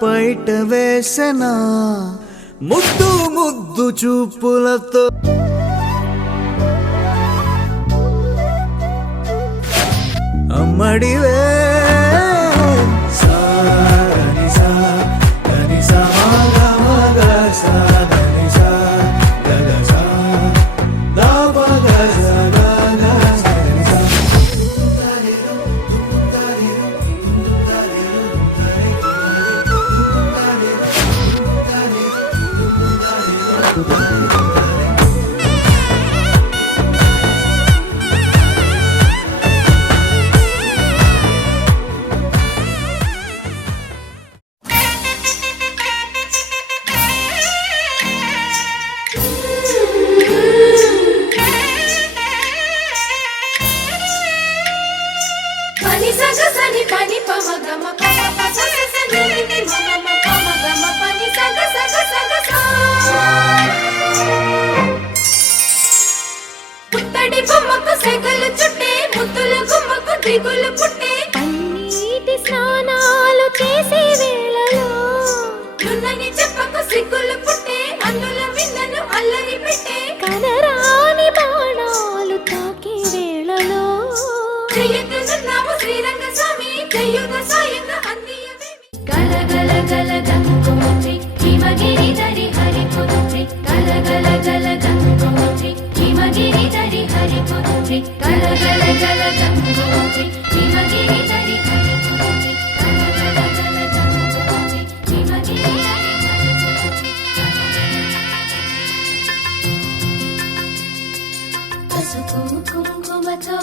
పైట వేసెనా ముద్దు ముద్దు చూపులతో అమ్మడివే పన్నీటి స్నానాలు చేసే వేళలో నున్నని చెప్పకు సిగ్గులు పుట్టే అన్నుల విన్నను అల్లరి పెట్టే కనరాని బాణాలు తాకే వేళలో చెయ్యతున్నాము శ్రీరంగ స్వామి చెయ్యుగ సాయంగా అందియవేమి గల గల గల గంగోత్రి హిమగిరి దరి హరి పుత్రి గల గల గల గంగోత్రి హిమగిరి దరి హరి పుత్రి గల గల గల గంగోత్రి హిమగిరి దరి హరి పుత్రి గల గల గల గంగోత్రి హిమగిరి దరి హరి పుత్రి పసుపు కుంకుమతో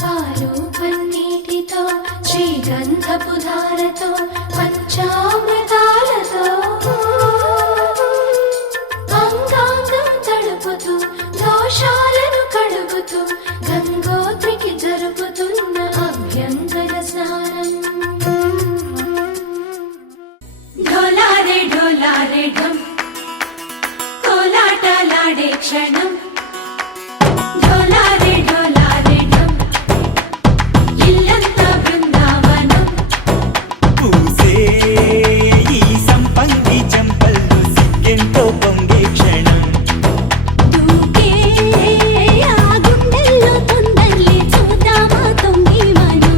పాలు పన్నీటితో శ్రీగంధపు ధారతో పంచామృతాలతో అంగాంగం తడుపుతూ దోషాలను కడుగుతూ గంగోత్రికి జరుపుతున్న అభ్యంతర స్నానం ఢోలారే ఢోలారే ఢం కోలాటలాడే క్షణం ఢోలారే ఢోలారే ఢం ఇల్లంతా బృందావనం పూసే ఈ సంపంగి చెంపల్లో సిగ్గెంతో పొంగే క్షణం దూకే ఆ గుండెల్లో తొందరలే చూద్దామా తొంగి మనం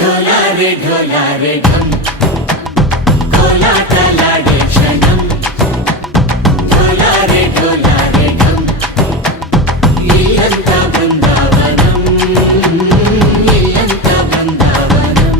ఢోలారే ఢోలారే ఢం కోలాటలాడే క్షణం ఢోలారే ఢోలారే ఢం ఇల్లంతా బృందావనం ఇల్లంతా బృందావనం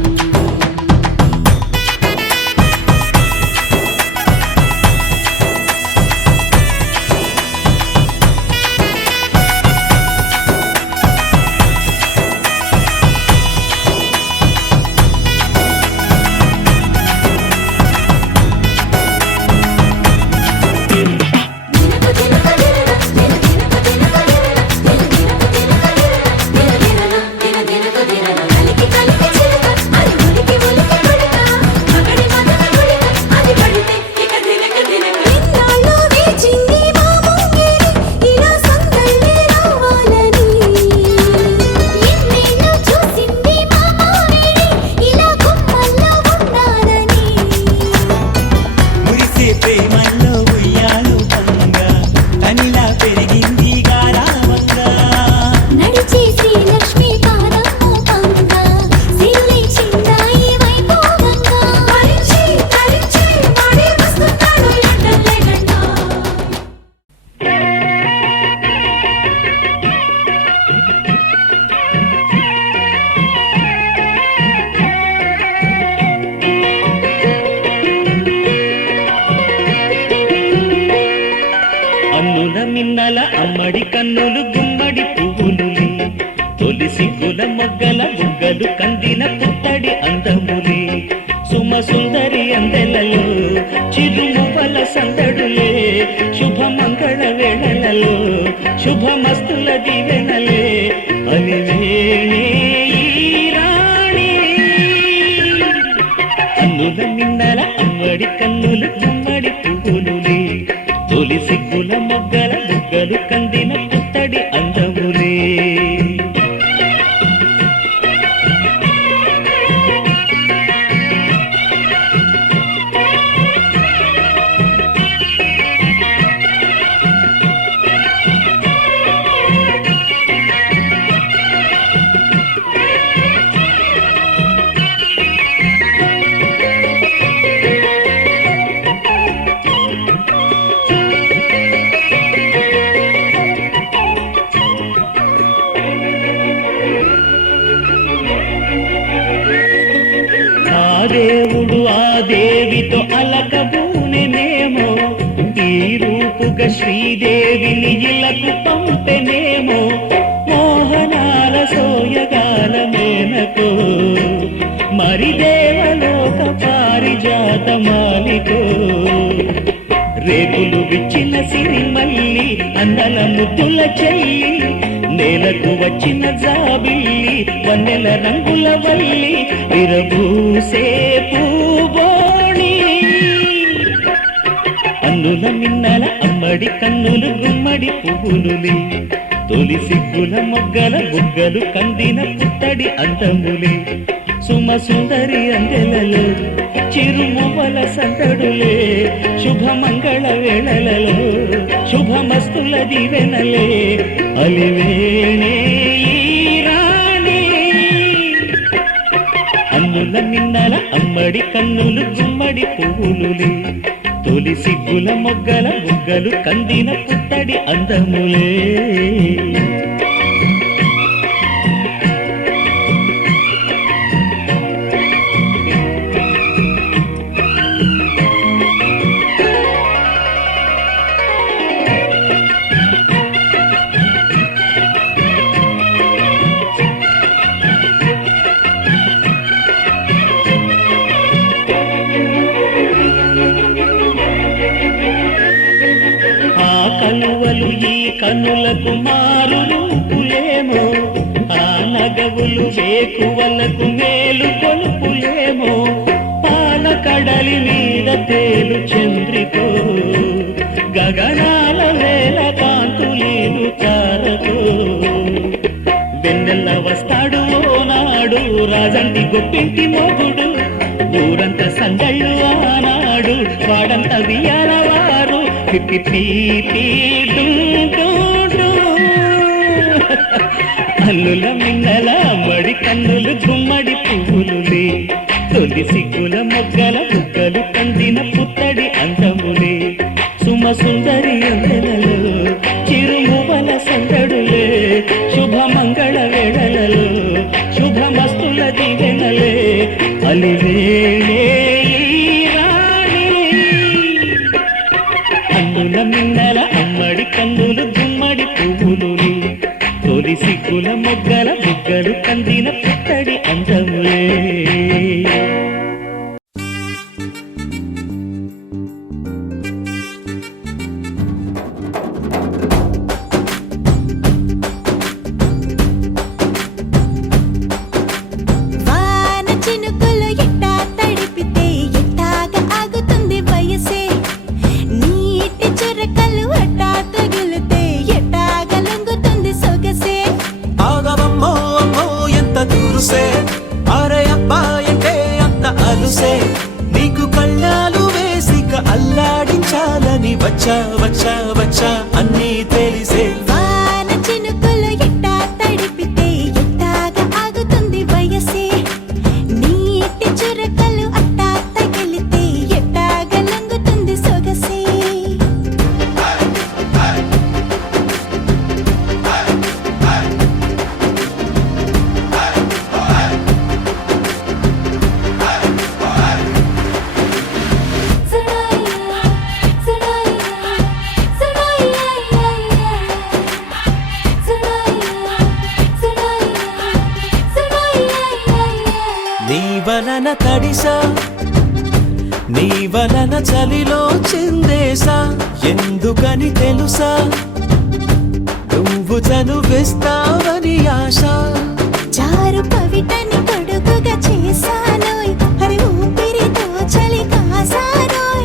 మురిసే ప్రేమల్లో ఉయ్యాలు పంగా తనిలా పెరిగింది గారావంగా నడిచే శ్రీలక్ష్మి పాదము పంగా సిరులై చిందాయి వైభోగంగా తరించి తరించి వాడే వస్తున్నాడు ఎండలే గంట అన్నుల మిన్నల అమ్మడి కన్నులు గుమ్మడి పువ్వులులే తొలి సిగ్గుల మొగ్గల బుగ్గలు కందిన పుత్తడి అందములే సుమ సుందరి అందెలలో చిరుమువ్వల సందడులే శుభమంగళ వేళలలో శుభమస్తుల దీవెనలే అలివేణే ఈ రాణి అన్నుల మిన్నల అమ్మడి కన్నులు గుమ్మడి పువ్వులులే తొలి సిగ్గుల మొగ్గల బుగ్గలు కందిన పుత్తడి అందములే దేవుడు ఆ దేవితో అలకబూనెనేమో ఈ రూపుగా శ్రీదేవిని ఇలకు పంపెనేమో మోహనాల సోయగాల మేనకో మరి దేవలోక పారిజాత మాలికో రేకులు విచ్చిన సిరిమల్లి అందల ముద్దుల చెల్లి నేలకు వచ్చిన జాబిల్లి వన్నెల రంగుల వల్లి విరబూసే పూబోణి అన్నుల మిన్నల అమ్మడి కన్నులు గుమ్మడి పువ్వులులే తొలి సిగ్గుల మొగ్గల బుగ్గలు కందిన పుత్తడి అందములే సుమ సుందరి అందెలలో చిరుమువల సందడులే శుభమంగళ వేళలలో శుభమస్తుల దివెనలే అలివేణే ఈ రాణి అన్నుల మిన్నల అమ్మడి కన్నులు గుమ్మడి పువ్వులులే తొలి సిగ్గుల మొగ్గల బుగ్గలు కందిన పుత్తడి అందములే కలువలు ఈ కన్నులకు మారు రూపులేమో ఆ నగవులు వేకువలకు మేలు కొలుపులేమో పాల కడలి మీద తేలు చంద్రికో గగనాల వేల కాంతులేను తారకో వెన్నెల్ల వస్తాడు ఓనాడు రాజంటి గొప్పింటి మొగుడు ఊరంత సందళ్ళు ఆనాడు వాడంత వియాలవారు అల్లుల మిన్నల మడి కన్నులు గుమ్మడి పువ్వులులే తొలి సిగ్గుల మొగ్గల బుగ్గలు కందిన పుత్తడి అందములే సుమ సుందరి అందెలలో చిరుమువల సందడులే శుభమంగళ వేళలలో శుభమస్తుల దివెనలే అలివేణే అన్నుల మిన్నల అమ్మడి కన్నులు గుమ్మడి పువ్వులులే తొలి సిగ్గుల మొగ్గల బుగ్గలు కందిన పుత్తడి అందములే నీకు కళ్ళాలు వేసిక అల్లాడించాలని వచ్చా వచ్చా వచ్చా అన్నీ తెలిసే వాన చినుకులు ఎట్టా తడిపితే ఎట్టాగా ఆగుతుంది వయసే నీటి చురకలు అట్టా తగిలితే ఎట్టాగా లొంగుతుంది సొగసే వలన తడిసా నీ వలన చలిలో చిందేసా ఎందుకని తెలుసా నువ్వు చనువిస్తావని ఆశ చారు పవిటని కొడుకుగా చేశానోయ్ హరి ఊపిరితో చలి కాసానోయ్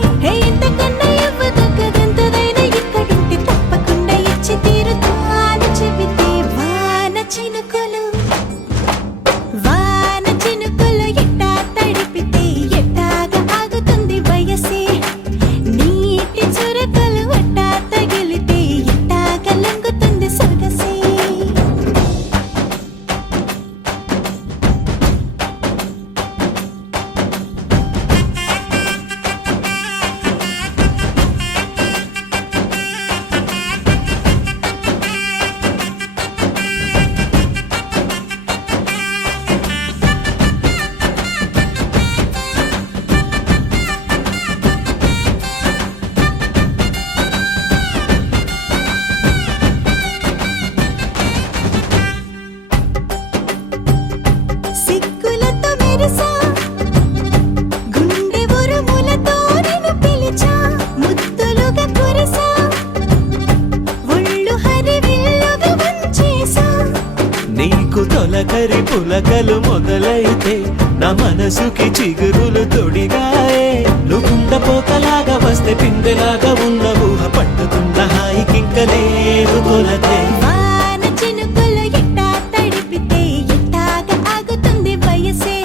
మనసుకి చిగురులు తొడిగాయే నువ్వుండ పోతలాగా వస్తే పిందెలాగా ఉన్న ఊహ పట్టుతున్న హాయికింక లేదు కొలతే వాన చినుకులు ఎట్టా తడిపితే ఎట్టాగా ఆగుతుంది వయసే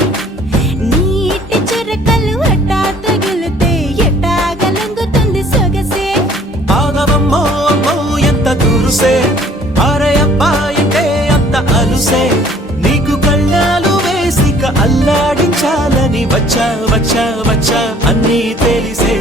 నీటి చురకలు అట్టా తగిలితే ఎట్టాగా లొంగుతుంది సొగసే ఆగవమ్మో అమ్మో ఎంత దూరుసే ఆరయప్పాయంటే అంత అలుసే నీకు కళ్ళాలు వేసిక అల్లాడించాలని వచ్చా వచ్చా వచ్చా అన్నీ తెలిసే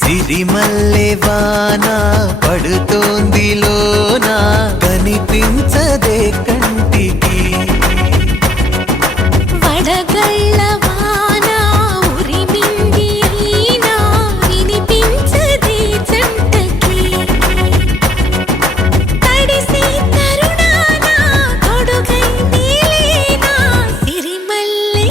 సిరిమల్లె వాన పడుతోంది లోన కనిపించదే కంటికి వడగళ్ళ వాన ఉరిమింది అయినా వినిపించదే జంటకి తడిసి తరుణాన తొడుగై నీలేనా సిరిమల్లె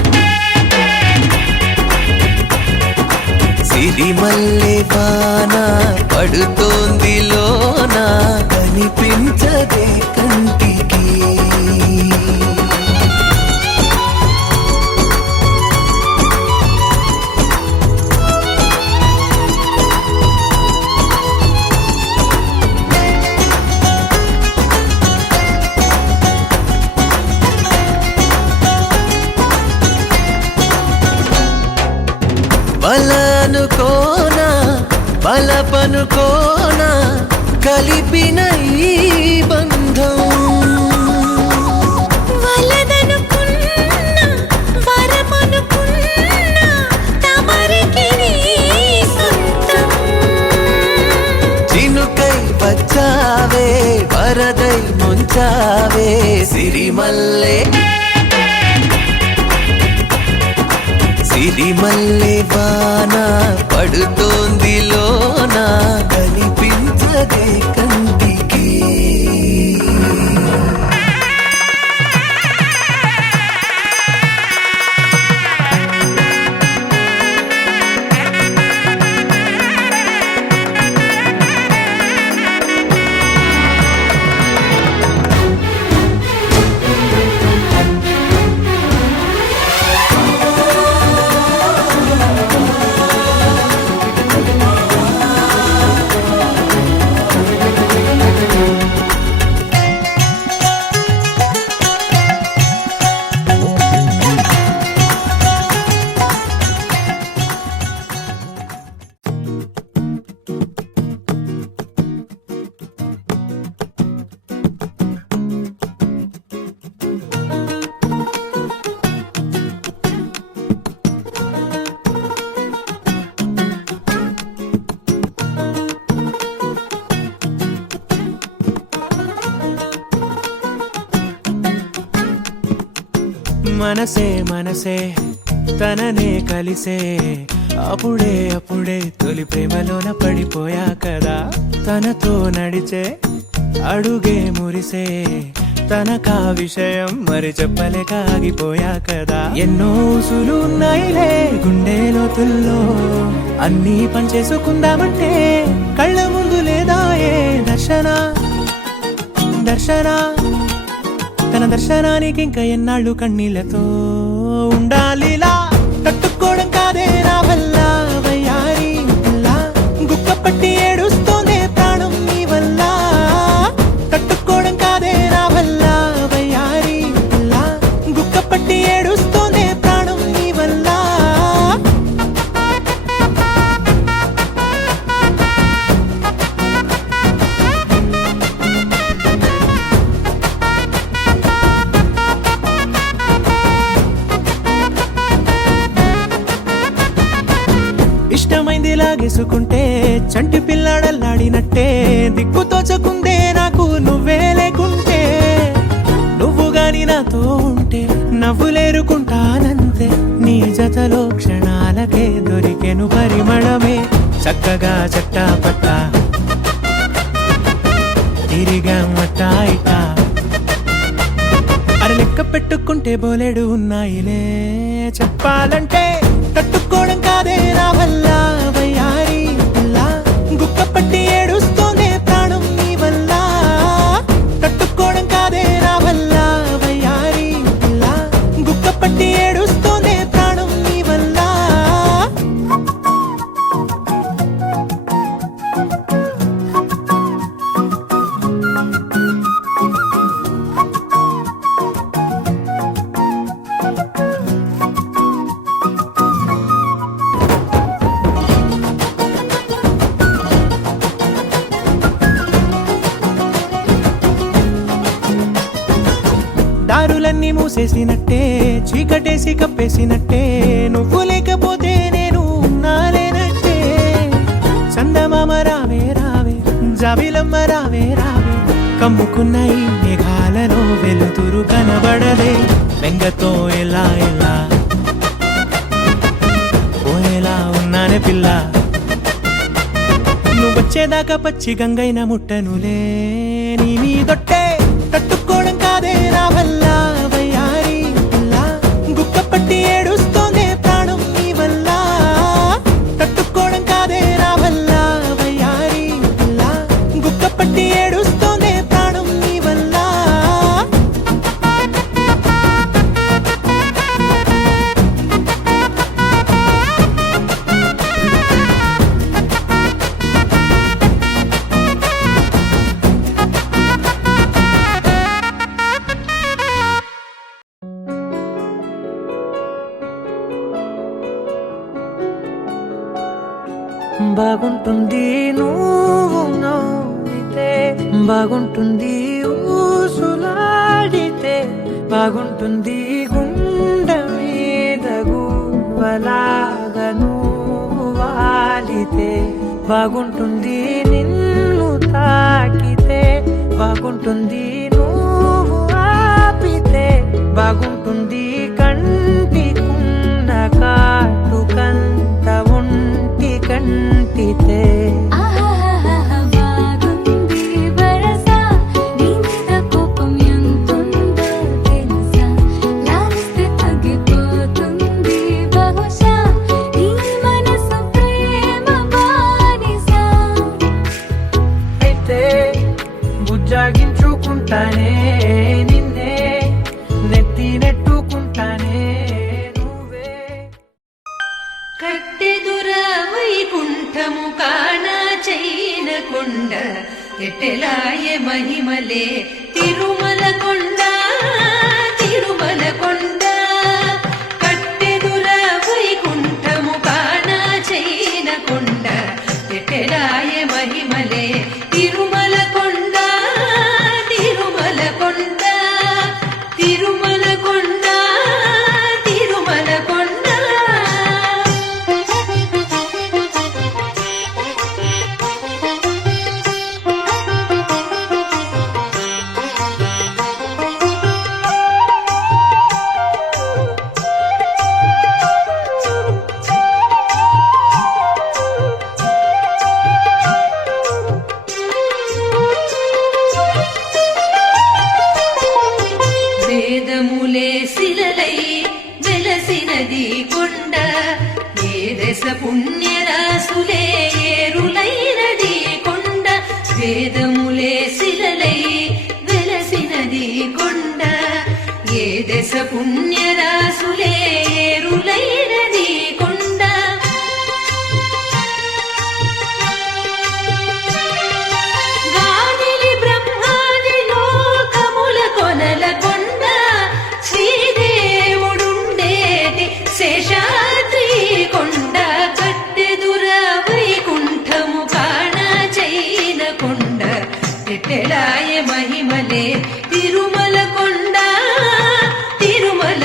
సిరిమల్లె వాన పడుతోంది లోన కనిపించదే కంటికి బలనుకోనా బలపనుకోనా కలిపిన ఈ బంధం వలదనుకున్నా వరమనుకున్నా తమరికి నీ సొంతం చినుకై వచ్చావే వరదై ముంచావే సిరిమల్లె సిరిమల్లె వాన పడుతోంది లోన కనిపించదే కంటికి మనసే మనసే తననే కలిసే అప్పుడే అప్పుడే తొలి ప్రేమలోన పడిపోయా కదా తనతో నడిచే అడుగే మురిసే తనకా విషయం మరి చెప్పలేక ఆగిపోయా కదా ఎన్నో ఊసులు ఉన్నాయిలే గుండె లోతుల్లో అన్నీ పనిచేసుకుందామంటే కళ్ళ ముందు లేదా ఏ దర్శన దర్శన తన దర్శనానికి ఇంకా ఎన్నాళ్ళు కన్నీళ్లతో ఉండాలిలా తట్టుకోవడం కాదే నా వల్ల వయ్యారి పిల్ల గుక్క పట్టి ఏడుస్తోందే ప్రాణం నీ వల్ల తట్టుకోవడం కాదే నా వల్ల వయ్యారి పిల్ల గుక్క పట్టి ఏడుస్తోందే ప్రాణం లాగేసుకుంటే చంటి పిల్లాడల్లాడినట్టే దిక్కు తోచకుందే నాకు నువ్వే లేకుంటే నువ్వు గాని నాతో ఉంటే నవ్వులేరుకుంటానంతే నీ జతలో క్షణాలకే దొరికెను పరిమళమే చక్కగా చట్టా పట్టా తిరిగా మట్టా ఇటా అర లెక్క పెట్టుకుంటే బోలెడు ఉన్నాయిలే చెప్పాలంటే తట్టుకోవడం కాదే నా వల్ల వయ్యారి పిల్ల గుక్క పట్టి ఏడుస్తూనే ప్రాణం నీ వల్ల తట్టుకోవడం కాదే నా వల్ల వయ్యారి పిల్ల గుక్క పట్టి ఏడుస్తూనే ప్రాణం నీ వల్ల దారులన్నీ మూసేసినట్టే చీకటేసి కప్పేసినట్టే నువ్వు లేకపోతే నేను ఉన్నాలేనట్టే చందమామ రావే రావే జాబిలమ్మ రావే రావే కమ్ముకున్న ఈ మేఘాలలో వెలుతురు కనబడదే బెంగతో ఎలా ఎలా పోయేలా ఉన్నానే పిల్ల నువ్వొచ్చేదాకా పచ్చి గంగైన ముట్టనులే నీ మీదొట్టే తట్టుకోవడం కాదే నా వల్ల వయ్యారి పిల్ల గుక్క పట్టి ఏడుస్తూనే ప్రాణం నీ వల్ల తట్టుకోవడం కాదే నా వల్ల వయ్యారి పిల్ల గుక్క పట్టి ఏడుస్తూనే ప్రాణం నీ వల్ల బాగుంటుంది నువ్వు నవ్వితే బాగుంటుంది ఊసులాడితే బాగుంటుంది గుండె మీద గువ్వలాగా నువ్వు వాలితే బాగుంటుంది నిన్ను తాకితే బాగుంటుంది నువ్వు ఆపితే బాగుంటుంది కంటికున్న కాటుకంత ఒంటి కంటితే బుజ్జాగించుకుంటానే నిన్నే నెత్తి నెట్టుకుంటానే నువ్వే కట్టెదుర వైకుంఠము కాణ చైన కొండ ఎట్టెలాయ మహిమలే తిరుమల కొండ తిరుమల కొండ కట్టెదుర వైకుంఠము కాణ చైన కొండ ఎట్టెలాయ మహిమలే తిరుమల కొండ తిరుమల కొండ తిరుమల కొండ తిరుమల కొండ వేదములే శిలలై వెలసినది కొండ ఏ దశ పుణ్యరాసులే ఏరులైనది కొండ వేదములే శిలలై వెలసినది కొండ ఏ దశ పుణ్యరాసులే ఏరులైనది కొండ గాదిలి బ్రహ్మాది లోకముల కొనల కొండ శ్రీదేవుడుండేటి శేషాద్రి కొండ కట్టెదుర వైకుంఠము కాణ చైన కొండ ఎట్టెలాయ మహిమలే తిరుమల కొండ తిరుమల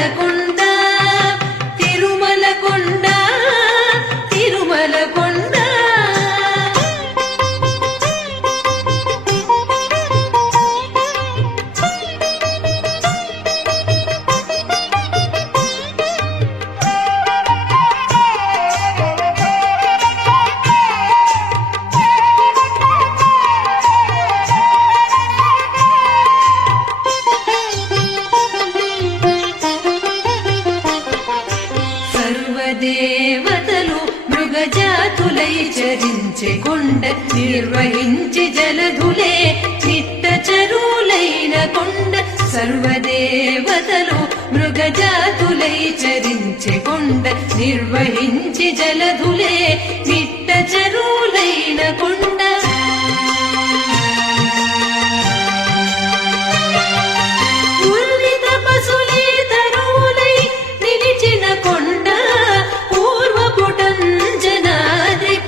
జాతులై చరించే కొండ నిర్వహించి జలధులే చిట్ట చరులైన కొండ సర్వదేవతలు మృగజాతులై చరించే కొండ నిర్వహించి జలధులే చిట్ట చరులైన కొండ పూర్విత పశులే తరువులై నిలిచిన కొండ పూర్వపుటంజనాద్రి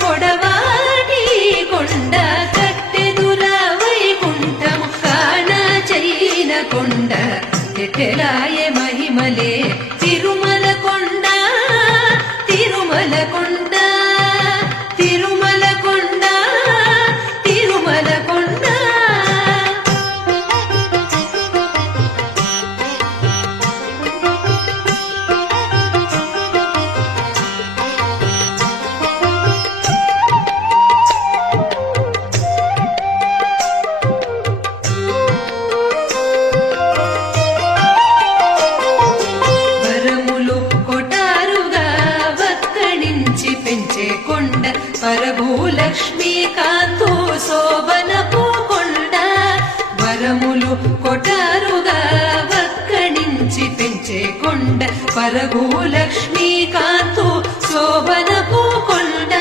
పొడవాటి కొండ కట్టెదుర వైకుంఠము కాన చైన కొండ ఎటెలాయ మహిమలే తిరుమల కొండ తిరుమల కొండ తిరుమల కొండ తిరుమల కొండ వరములు కొటారుగా వక్కడించి పెంచే కొండ పరభూలక్ష్మీకాంతో శోభనపు కొండ వరములు కొటారుగా వక్కడించి పెంచే కొండ పరభూలక్ష్మీకాంతో శోభనపు కొండ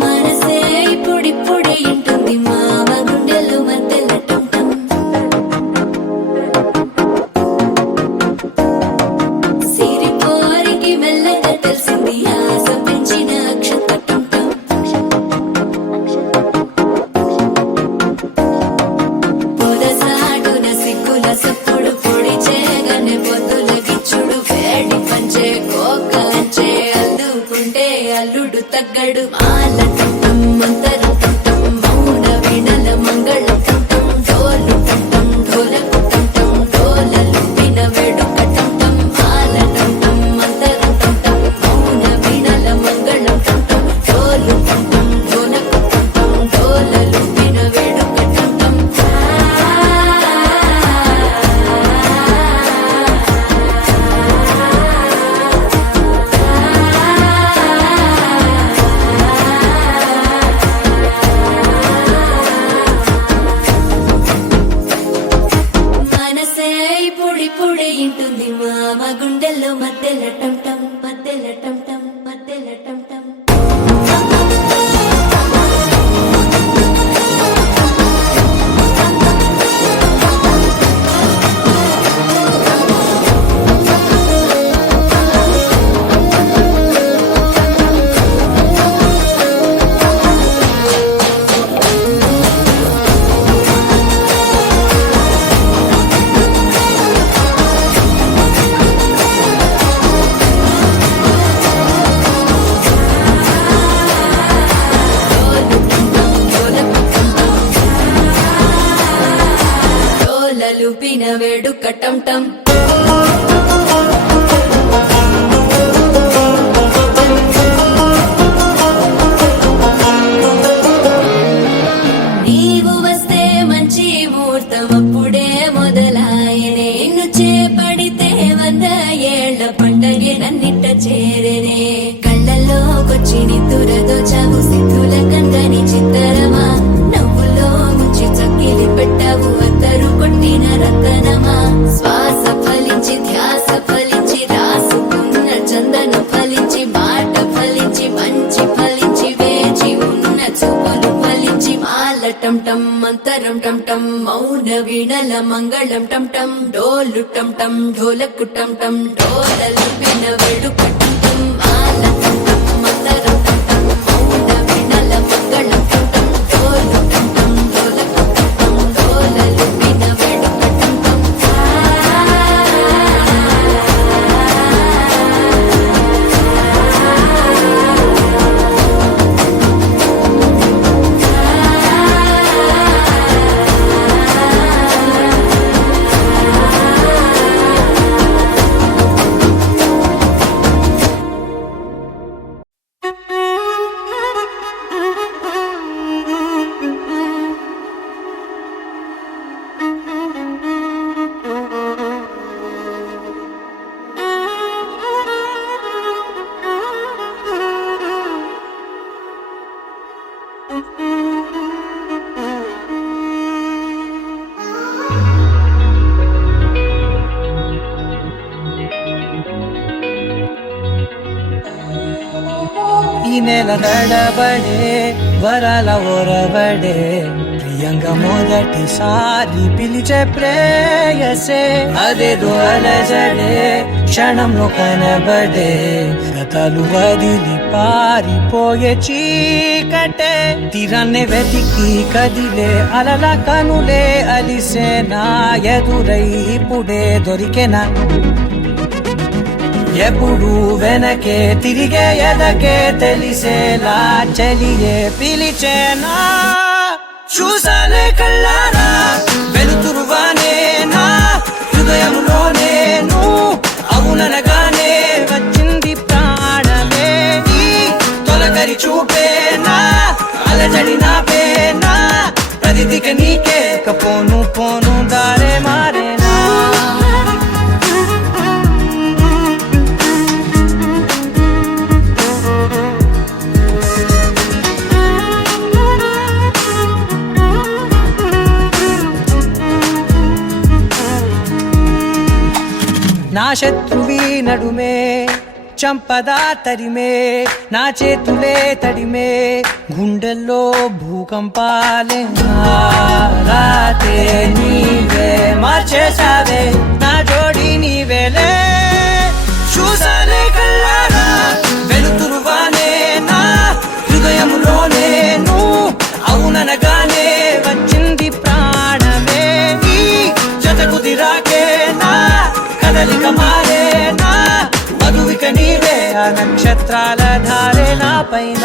మనసే ఇప్పుడిప్పుడే ఇంటుంది మామ గుండెలు మధ్యలో టం సిరిపోరికి మెల్లగా తెలిసింది ఆశ పెంచిన అక్షతటం పొదసాటున సిగ్గుల సప్పుడు పొడి చేయగానే పొద్దుల గిచ్చుడు వేడి పంచే కోకలంచే అల్లుకుంటే అల్లుడు తగ్గడు మాల టం మంతరం టం మౌన వినల మంగళం టం డోలు టం ఢోలకు టం డోలలు విన వేడుక టం మాల టం మంతరం టం మౌన వినల మంగళం టం డోలు టం ఢోలకు టం డోలలు విన వేడుక టం మనసే ఇప్పుడిప్పుడే ఇంటుంది మామ గుండెల్లో మధ్యలో టం టం మధ్యలో టం టం మధ్యలో టం టం డోలలుపిన వేడుక టం టం నీవు వస్తే మంచి ముహూర్తం అప్పుడే మొదలాయనే నిన్ను చేపడితే 100 ఏళ్ల పండగే నన్నిట్ట చేరేనే కళ్ళల్లోకొచ్చి నిద్దురదోచావు సిద్ధుల కందని చిత్తరమా నవ్వులో ముంచి చక్కిలి పెట్టావు అద్దరు కొట్టిన రతనమా శ్వాస ఫలించి ధ్యాస ఫలించి రాసుకున్న చందను ఫలించి మాట ఫలించి మంచి ఫలించి వేచి ఉన్న చూపులు ఫలించి మాల టం టం మంతరం టం టం మౌన వీణల మంగళం టం టం డోలు టం టం ఢోలకు టం టం డోలలు విన వేడుక టం టం మాల టం టం మంతరం టం టం మౌన వీణల మంగళం టం టం డోలు టం టం ఢోలకు టం టం డోలలు విన వేడుక టం టం నెల నడబడే వరాల ఒరబడే ప్రియంగా మొదటిసారి పిలిచే ప్రేయసే అదేదో అలజడే క్షణంలో కనబడే గతాలు వదిలి పారిపోయే చీకటే తీరాన్ని వెతికి కదిలే అలల కనులే అలిసే నా ఎదురై ఇప్పుడే దొరికెనా ఎప్పుడు వెనకే తిరిగే ఎదకే తెలిసేలా చలియే పిలిచేనా చూసాలే కళ్ళారా వెలుతురువానే నా హృదయంలోనే అవుననగానే వచ్చింది ప్రాణమే నీ తొలకరి చూపేనా అలజడి నాపేనా ప్రతిదిక నీకే పోను పోను దారే మారేనా నా శత్రువి నడుమే చంపదా తరిమే నా చేతులే తడిమే గుండెల్లో భూకంపాలే రాతే నీవే మార్చేసావే నా జోడి నీవేలే చూసాలే కళ్ళారా వెలుతురువానే నా హృదయంలోనే అవుననగానే వచ్చింది ప్రాణమే నీ జత కుదిరాకే నా కదలిక మారేనా మధువిక నీవే ఆ నక్షత్రాల ధారే నా పైన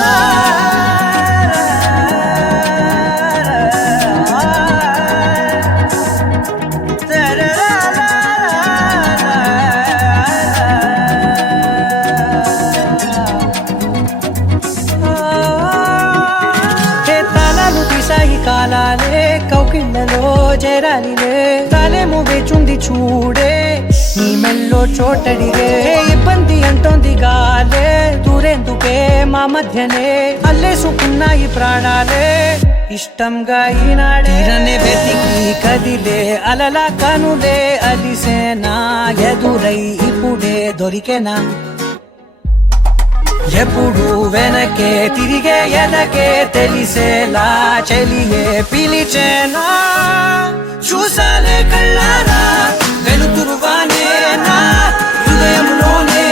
తలలు తీసాయి కాలాలే కౌకిళ్ళలో చేరాలిలే తలేమో వేచుంది చూడే నీ మెల్లో చోటడిగే ఇబ్బంది అంటోంది గాలే దూరేందుకే మా మధ్యనే అల్లేసుకున్నాయి ప్రాణాలే ఇష్టంగా ఈనాడే వెతికి కదిలే అలల కనులే అలిసేనా ఎదురై ఇప్పుడే దొరికెనా ఎప్పుడు వెనకే తిరిగే ఎదకే తెలిసేలా చలియే పిలిచేనా చూసాలే కళ్ళారా వెలుతురువానే నా హృదయంలోనే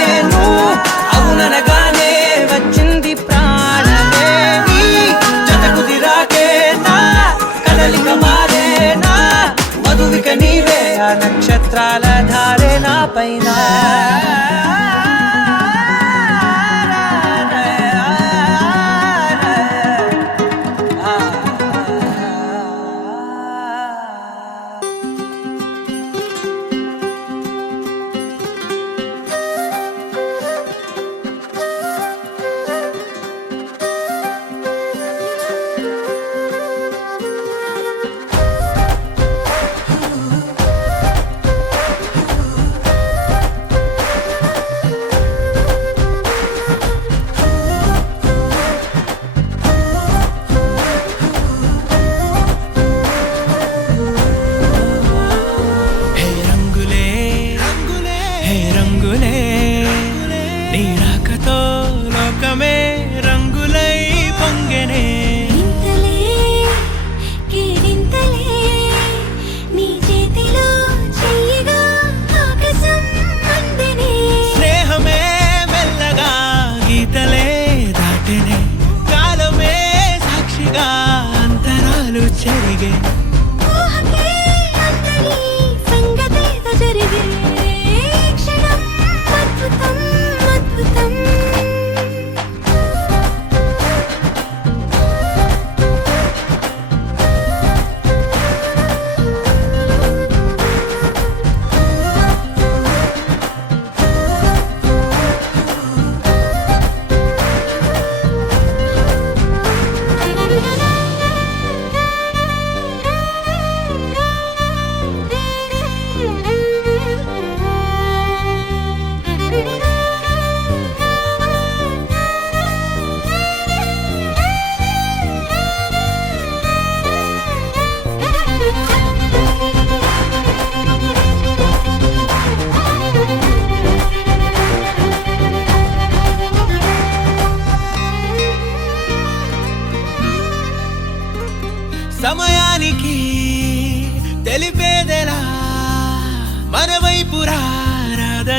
అవుననగానే వచ్చింది ప్రాణమే నీ జత కుదిరాకే నా కదలిక మారేనా మధువిక నీవే ఆ నక్షత్రాల ధారే నా పైన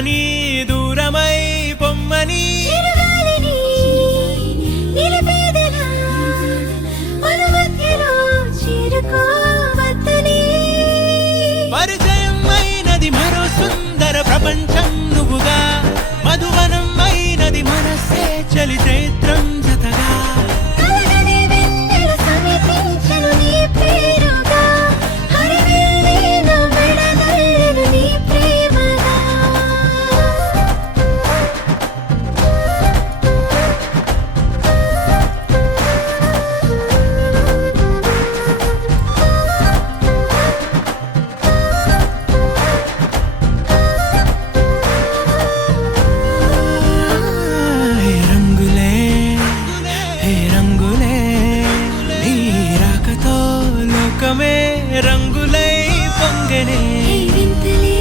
రమ్మని దూరమై పొమ్మని చిరుగాలిని నిలిపేదెలా మన మధ్యలో చేరుకోవద్దని పరిచయం అయినది మరో సుందర ప్రపంచం నువ్వుగా మధువనం అయినది మనస్సే చలి చైత్రం జతగా కలగని వెన్నెల సమీపించను నీ పేరుగా హరివెల్లి నా మెడదల్లెను నీ ప్రేమగా హే రంగులే హే రంగులే నీ రాకతో లోకమే రంగులై పొంగనే వింతలే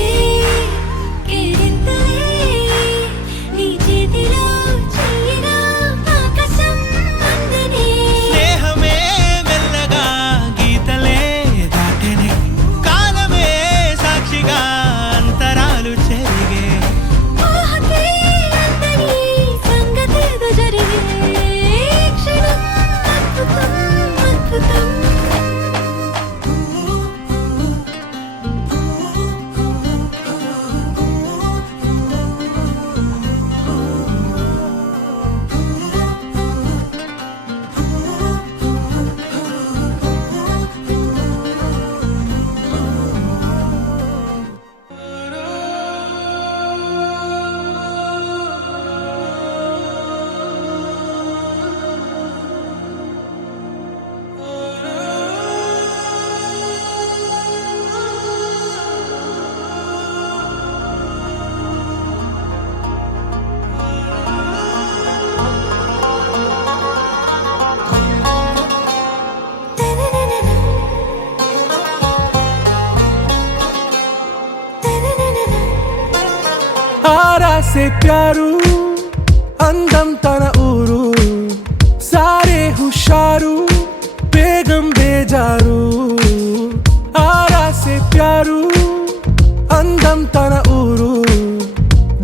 కేరింతలే నీ చేతిలో చెయ్యిగా ఆకాశం అందనే స్నేహమే మెల్లగా గీతలే దాటెనే కాలమే సాక్షిగా అంతరాలు చెరిగే ఊహకే అందని సంగతేదో జరిగే క్షణం అద్భుతం అద్భుతం आरा से प्यारू అందం తన ఊరు సారే హుషారు బేగం బేజారు ఆరా సే ప్యారు అందం తన ఊరు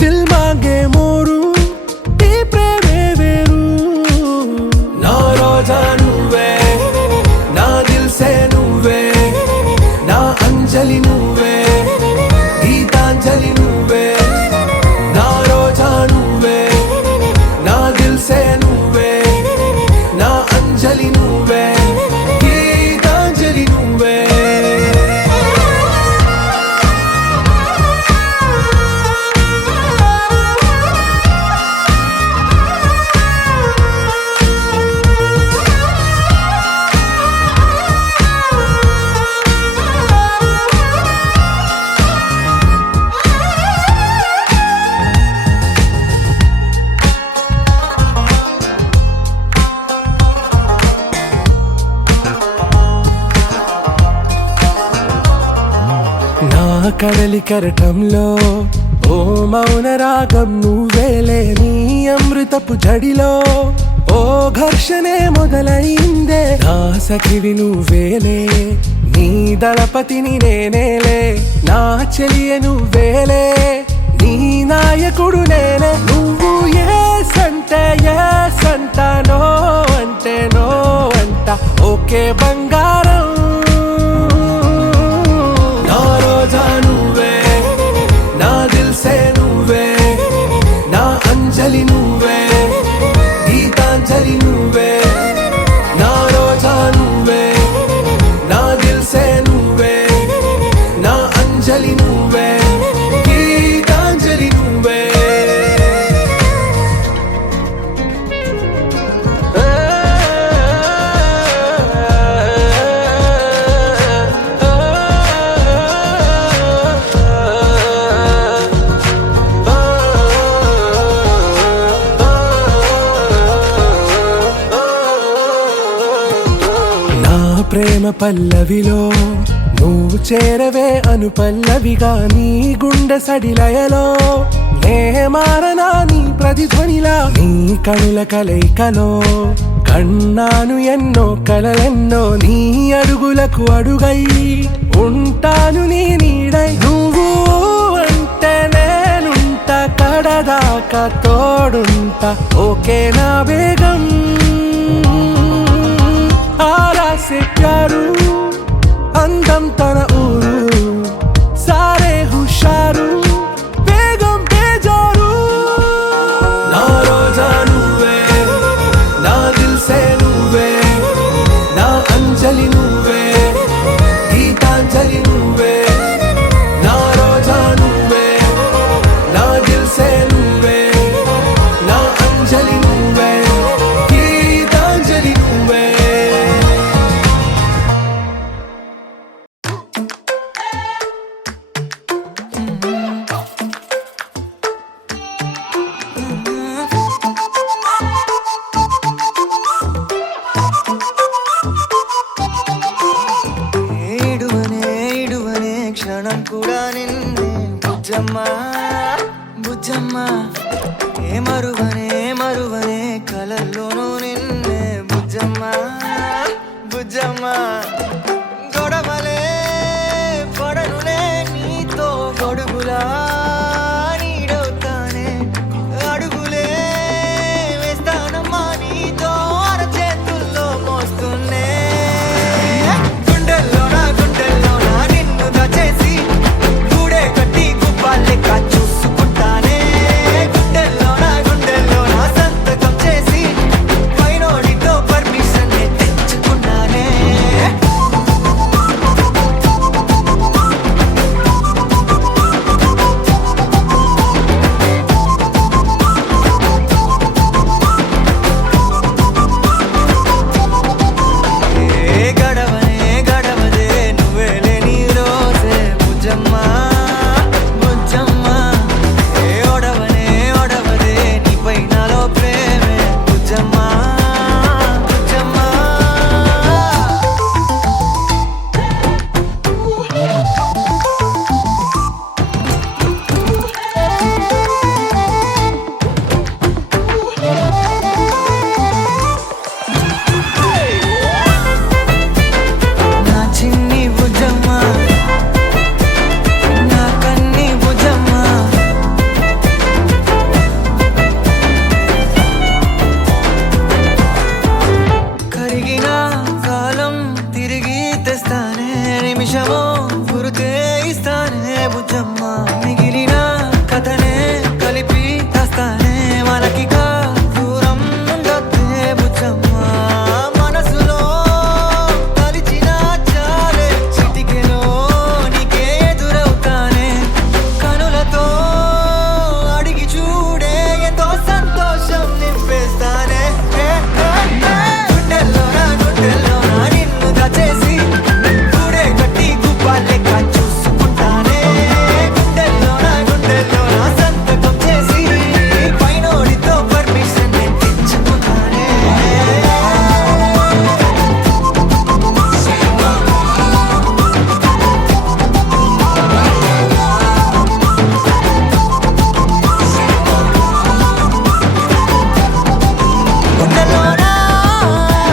దిల్ మాంగే మోరు ఈ ప్రేమే వేరు నా రోజా నువ్వే నా దిల్ సే నువ్వే నా అంజలి నువ్వే గీతాంజలి నువ్వే నా రోజా నువ్వే నా దిల్ సే నువ్వే నా అంజలి నువ్వే గీతాంజలి నువ్వే నా కడలి కరటంలో ఓ మౌన రాగం నువ్వేలే నీ అమృతపు జడిలో ఓ ఘర్షణే మొదలైందే నా సఖివి నువ్వేలే నీ దళపతిని నేనేలే నా చెలియ నువ్వేలే నీ నాయకుడు నేనే నువ్వు ఏ సంట నో అంటే నో అంట ఓకే బంగారం నా రోజా నువ్వే నా దిల్ సే నువ్వే నా అంజలి నువ్వే గీతాంజలి నువ్వే నా రోజా నువ్వే నా దిల్ సే నువ్వే నా అంజలి నువ్వే గీతాంజలి నువ్వే ప్రేమ పల్లవిలో నువ్వు చేరవే అను పల్లవిగా నీ గుండె సడిలయలో నే మారనా నీ ప్రతిధ్వనిలా నీ కనుల కలయికలో కన్నాను ఎన్నో కలలెన్నో నీ అడుగులకు అడుగై ఉంటాను నీ నీడై నువ్వు అంటే నేనుంటా కడదాకా తోడుంటా ఓకే నా బేగం ఆరా సే ప్యారు అందం తన ఊరు సారే హుషారు బేగం బేజారు నా రోజా నువ్వే నా దిల్ సే నువ్వే నా అంజలి నువ్వే గీతాంజలి నువ్వే నా రోజా నువ్వే నా దిల్ సే నువ్వే నా అంజలి నువ్వే గీతాంజలి నువ్వే ఇడువనే క్షణం కూడా నిన్నే బుజ్జమ్మా బుజ్జమ్మా ఏ మరువనే కలల్లోనూ నిన్నే బుజ్జమ్మా బుజ్జమ్మా గొడవలే పడనులే నీతో గొడుగులా నీడవుతానే అడుగులే వేస్తానమ్మా నీతో అరచేతుల్లో మోస్తున్నే గుండెల్లోనా నిన్ను దచేసి గూడే కట్టి గుప్పాలెక్క చూసుకుంటానే గుండెల్లోనా సంతకం చేసి పైనోడితో పర్మిషన్ తెచ్చుకున్నానే గడవదే నువ్వే లేని రోజే బుజ్జమ్మా బుజ్జమ్మా ఏ ఒడవదే నీపై నాలో ప్రేమే బుజ్జమ్మా బుజ్జమ్మా నా చిన్ని బుజ్జమ్మా నా కన్ని బుజ్జమ్మా కరిగిన కాలం తిరిగి తెస్తానే నిమిషమో గురుతే ఇస్తానే బుజ్జమ్మా మిగిలిన కథనే కలిపి తెస్తానే మనకిగా దూరం ఉండొద్దే బుజ్జమ్మా మనసులో తలిచిన చాలే చిటికెలో నీకే ఎదురవుతానే కనులతో అడిగి చూడే ఎంతో సంతోషం నింపేస్తానే గుండెల్లోనా నిన్ను దచేసి గూడే కట్టి గుప్పాలెక్క చూసుకుంటానే గుండెల్లోనా సంతకం చేసి పైనోడితో పర్మిషన్ తెచ్చుకున్నానే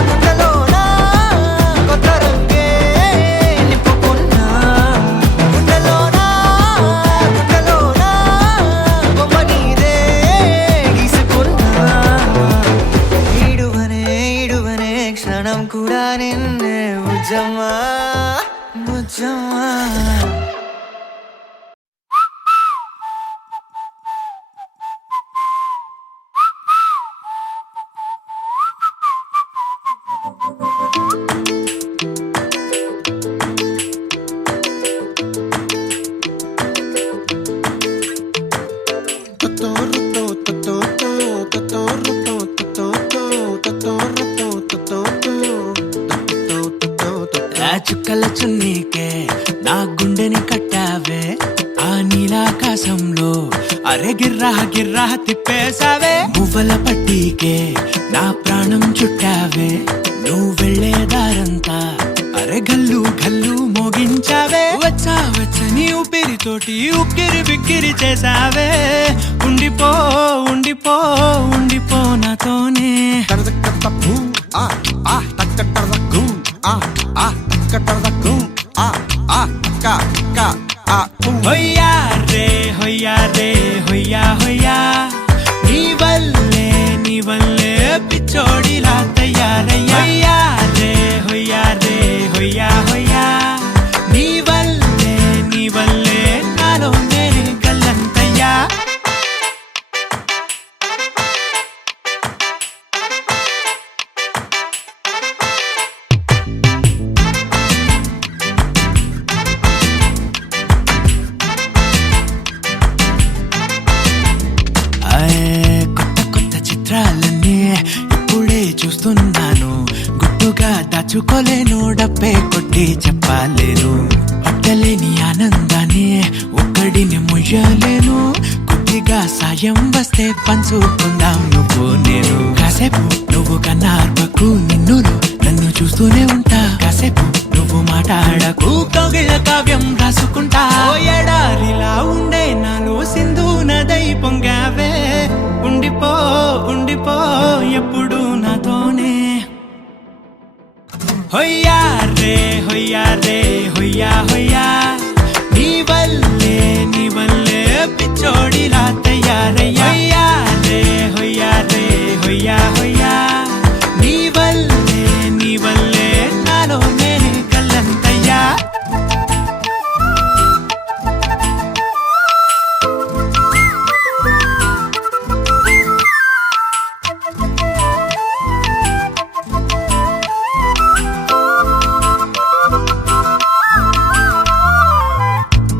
గుండెల్లోనా కొత్త రంగే నింపుకున్నా గుండెల్లోనా బొమ్మ నీదే గీసుకున్నా ఇడువనే క్షణం కూడా నిన్నే బుజ్జమ్మా బుజ్జమ్మా ఆ చుక్కల చున్నీకే నా గుండెని కట్టావే ఆ నీలాకాశంలో అరే గిర్రా తిప్పేశావే పువ్వుల పట్టీకే నా ప్రాణం చుట్టావే నువ్వు వెళ్ళే దారంతా అరే గల్లు మోగించావే వచ్చని ఊపిరితోటి ఉక్కిరి బిక్కిరి చేసావే ఉండిపో నాతోనే హొయ్యా రే హొయ్యా తయారయ్యా హొయ్యా రే హొయ్యా హొయ్యా నీ వల్లే నాలో నేనే గల్లంతయ్యా కొత్త చిత్రాలన్నీ ఇప్పుడే చూస్తున్నాను గుట్టుగా దాచుకోలేను డబ్బే కొట్టి చెప్పలేను పట్టలేని ఆనందాన్ని ఒక్కడిని ముయ్యలేను కొద్దిగా సాయం వస్తే పంచుకుందాం నువ్వు నేను కాసేపు నువ్వు కన్నార్పకు నిన్నులో నన్ను చూస్తూనే ఉంటా కాసేపు నువ్వు మాట్లాడకు కౌగిళ్ళ కావ్యం రాసుకుంటా ఓ ఎడారిలా ఉండే నాలో సింధు నదై పొంగావే ఉండిపో ఎప్పుడు నాతోనే హొయ్యా రే హొయ్యా నీ వల్లే పిచ్చోడిలా తయారయ్యా హొయ్యా రే హొయ్యా నీ వల్లే నాలో నేనే కల్లంతయ్యా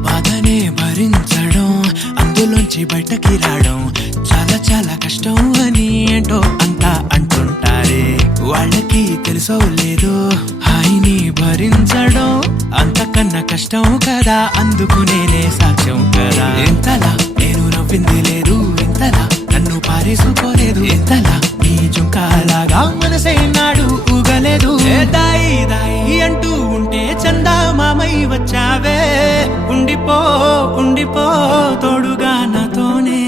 బాధనే భరించడం అందులోంచి బయటకి రావడం చాలా కష్టం అని ఏంటో అంతా అంటుంటారే వాళ్ళకి తెలుసో లేదో హాయిని భరించడం అంతకన్నా కష్టం కదా అందుకు నేనే సాక్ష్యం కదా ఎంతలా నేను నవ్వింది లేదు ఎంతలా నన్ను పారేసుకోలేదు ఎంతలా నీ జుంకాలాగా మనసే నాడు ఊగలేదు దాయి అంటూ ఉంటే చందా మామై వచ్చావే ఉండిపో తోడుగా నాతోనే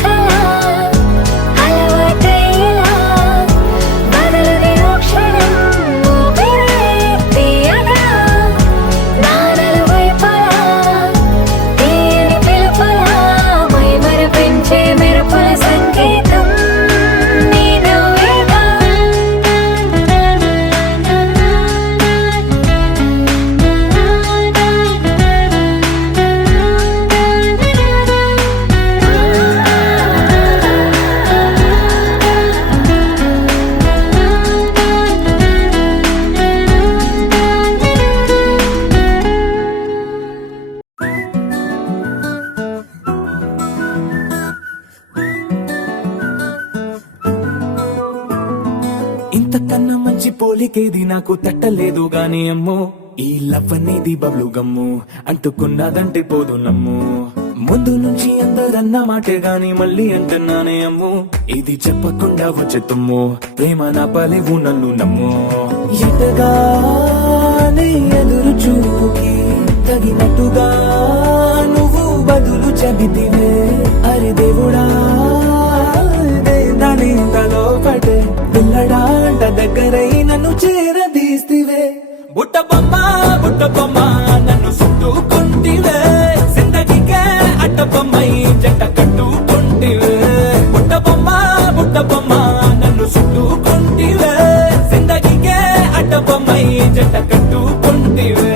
కళ అలవాటయ్యేలా బదులుది ఓ క్షణం ఊపిరే తీయగా నానలు వైపలా తీయని పిలుపులా మైమరపించే మెరుపుల సంకేతం నీ నవ్వేగా ఇంతకన్నా మంచి పోలికేది నాకు తట్టలేదు గాని అమ్మో ఈ లవ్ అనేది బబ్లు గమ్ము అంటుకున్నదంటే పోదు నమ్ము ముందు నుంచి అందరన్న మాటే గాని మళ్ళీ అంటున్నానే అమ్ము ఇది చెప్పకుండా వచ్చే తుమ్ము ప్రేమ నా పలేవు నన్ను నమ్ము ఎటగానే ఎదురు చూపుకి తగినట్టుగా నువ్వు బదులు చెబితివే అరే దేవుడా దాని తలో పటే పిల్లడాంట దగ్గరై నన్ను చేరదీస్తివే బుట్ట బొమ్మ నన్ను చుట్టుకుంటివే జిందగీకే అట్ట బొమ్మై జంట కట్టుకుంటివే బుట్ట బొమ్మ నన్ను చుట్టుకుంటివే జిందగీకే అట్ట బొమ్మై జంట కట్టుకుంటివే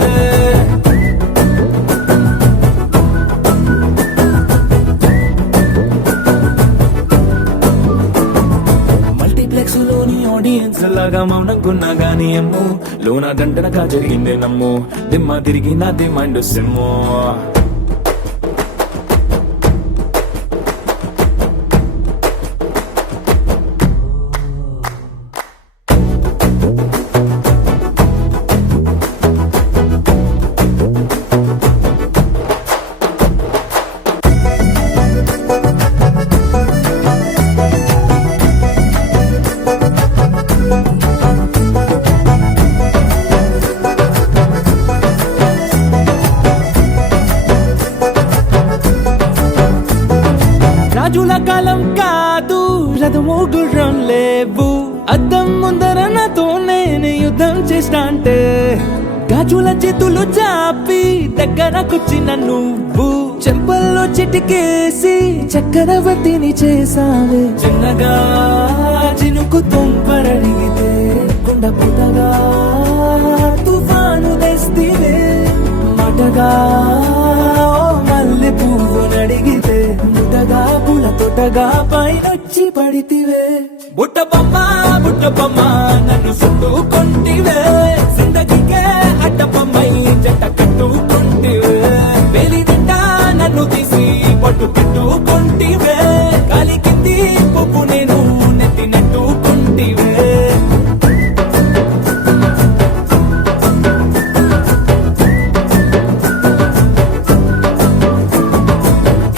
మల్టీప్లెక్స్ లోని ఆడియన్స్ లాగా మౌనంకున్నా గానీ అమ్ము లోన దండనగా జరిగిందే నమ్ము దిమ్మ తిరిగి నాదే మైండ్ సిమ్ము రాజుల కాలం కాదు రథము గుర్రం లేవు అద్దం ముందర నాతో నేను యుద్ధం చేస్తా అంటే గాజుల చేతులు చాపి దగ్గరకొచ్చిన నువ్వు చెంపల్లో చిటికేసి చక్రవర్తిని చేసావే చిన్నగా చినుకు తుంపరడిగితే కుండ పుటగా తుఫాను తెస్తివే మాటగా మల్లె పువ్వు నడిగితే ముటగా పుల తొటగా పైనొచ్చి పడితివే బుట్ట బొమ్మ నన్ను చుట్టుకుంటివే జిందగీకే అట్ట బొమ్మై జంట కట్టుకుంటివే వేలి నిండా నన్ను తీసి పట్టు పెట్టుకుంటివే కాలి కింది పువ్వు నేను నెత్తినట్టుకుంటివే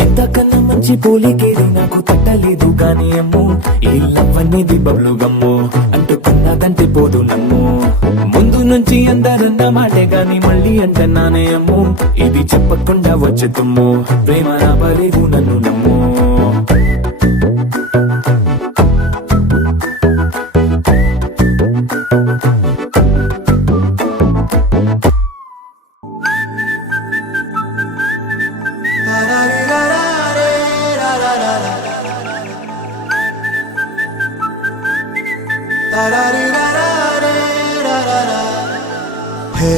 ఎంతకన్నా మంచి పోలికేది నాకు తట్టలేదు కానీ అమ్ము ఈ లవ్ అనేది బబ్లు గమ్ము అంటుకున్నదంటే పోదు నమ్ము ముందు నుంచి అందరన్న మాటే గాని మళ్ళీ అంటున్నానే అమ్ము ఇది చెప్పకుండా వచ్చే తుమ్ము ప్రేమ నా పలేవు నన్ను నమ్ము హే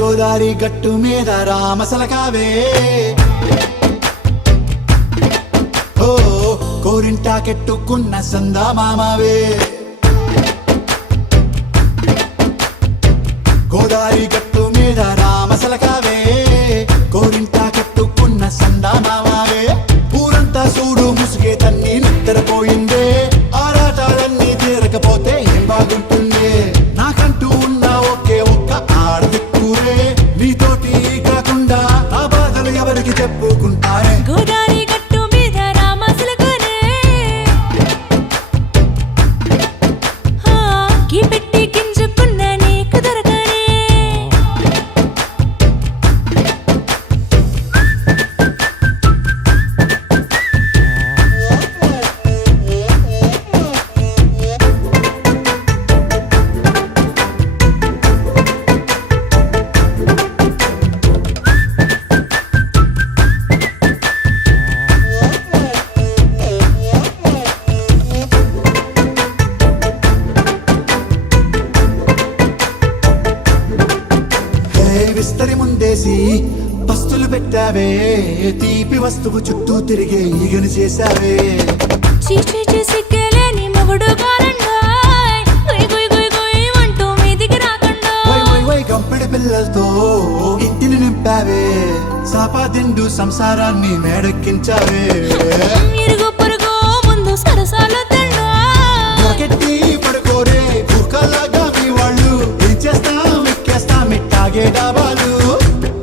గోదారి గట్టు మీద రామసలకావే ఓ కోరింటా కెట్టుకున్న సందా మామావే గోదారి గట్టు మీద రామసలకావే కోరింటా కెట్టుకున్న సందా మామావే ఊరంతా చూడు ముసుగే తన్ని నిద్రపోయిందే ఆరాటాలన్నీ తీరకపోతే ఏం బాగుంటుంది నాకంటూ ఉన్న ఒకే ఒక్క ఆడదిక్కురే నీతోటి కాకుండా ఆ బాధలు ఎవరికి చెప్పుకుంటారే గోదారి గట్టు మీద రామసలకనే గీ పెట్టి గింజుకున్న నీకు దొరకనే పెట్టావే తీపి వస్తువు చుట్టూ తిరిగే ఈగని చేశావే చీచీ సిగ్గలేని మొగుడు కారండాయ్ గుయ్ గుయ్ గుయ్ గుయ్ అంటూ మీదికి రాకుండా వై గంపెడి పిల్లలతో ఇంటిని నింపావే సాపాదిండు సంసారాన్ని మేడెక్కించావే ఇరుగు పొరుగు ముందు సరసాల తండా రాకెట్టి పడుకోరే భూకాలాగా మీ వాళ్ళు ఏం చేస్తాం ఎక్కేస్తాం ఇట్టాగే డాబాలు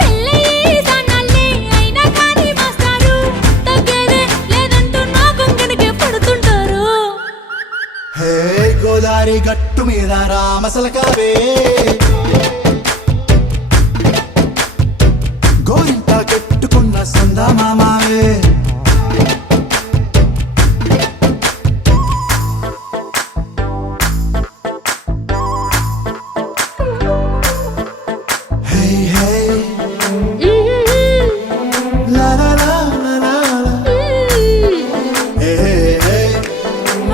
పెళ్ళయి సన్నాళ్ళే అయినా కానీ మాస్తారు తగ్గేదే లేదంటూ నా కొంగనికే పడుతుంటారు హే గోదారి గట్టు మీద రామసలకావే గోరింట కట్టుకున్న సందా మామావే హే హే లా లా లా లా లా లా. హే హే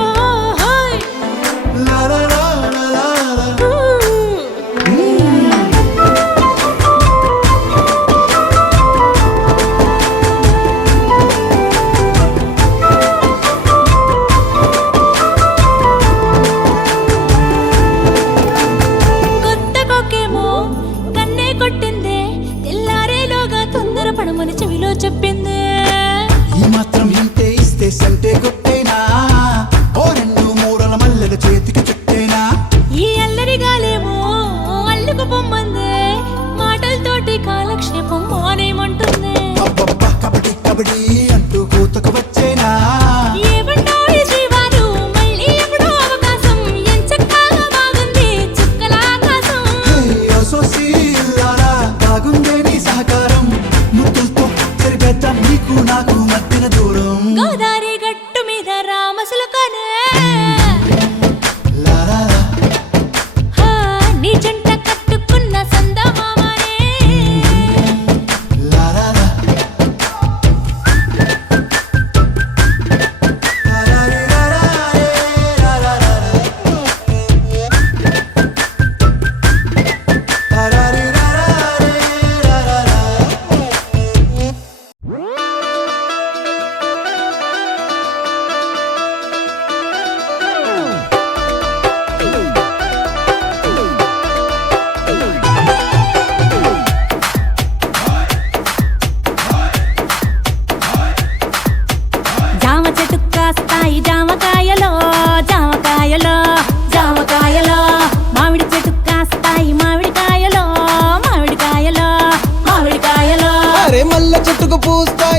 ఓహోయ్ లా లా లా లా లా లా. కొత్త కొక్కేమో కన్నే కొట్టిందే తెల్లారేలోగా తొందర పడమని చెవిలో చెప్పిందే ఈ మాత్రం ఇంటే ఇస్తే సంటే కొట్టేనా ఓ రెండు మూరల మల్లెల చేతికి చుట్టేనా ఈ అల్లరి గాలేమో అల్లుకు పొమ్మందే మాటలతోటి కాలక్షేపం మానేమంటుంది అబ్బబ్బా కబడ్డీ కబడ్డీ అంటూ కూతకు వచ్చేనా ఏమంటారు శ్రీవారు మళ్ళీ ఎప్పుడో అవకాశం ఎంచక్కా బాగుంది చుక్కల ఆకాశం హే అసోసి ఇల్లారా బాగుందే నీ సహకారం ముద్దులతో సరిపెద్దాం నీకు నాకు మధ్యన దూరం గోదారి గట్టు మీద రామసులకనే లా లా లా. హా, నీ జంట కట్టుకున్న సందమామనే లా లా లా. లా లా రీ లా లా రే, లా లా లా లా. లా లా రీ లా లా రే, లా లా లా. జామ చెట్టు కాస్తాయి జామకాయలో జామకాయలో జామకాయలో మామిడి చెట్టు కాస్తాయి మామిడికాయలో మామిడికాయలో మామిడికాయలో అరే మల్ల చెట్టుకు పూస్తాయి